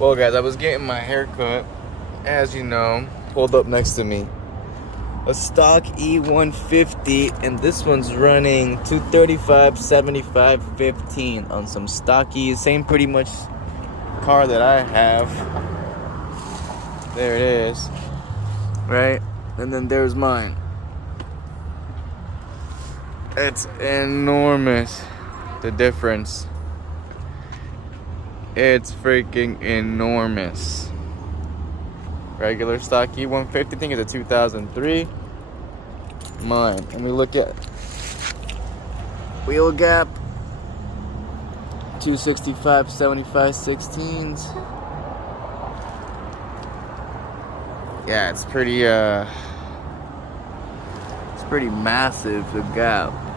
Well, guys, I was getting my hair cut, as you know, pulled up next to me. A stock E150, and this one's running 235, 75, 15 on some stocky, same pretty much car that I have. There it is, right? And then there's mine. It's enormous, the difference. It's freaking enormous. Regular stock E150, I think it's a 2003. Mine. And we look at wheel gap, 265, 75, 16s. Yeah, it's pretty massive, the gap.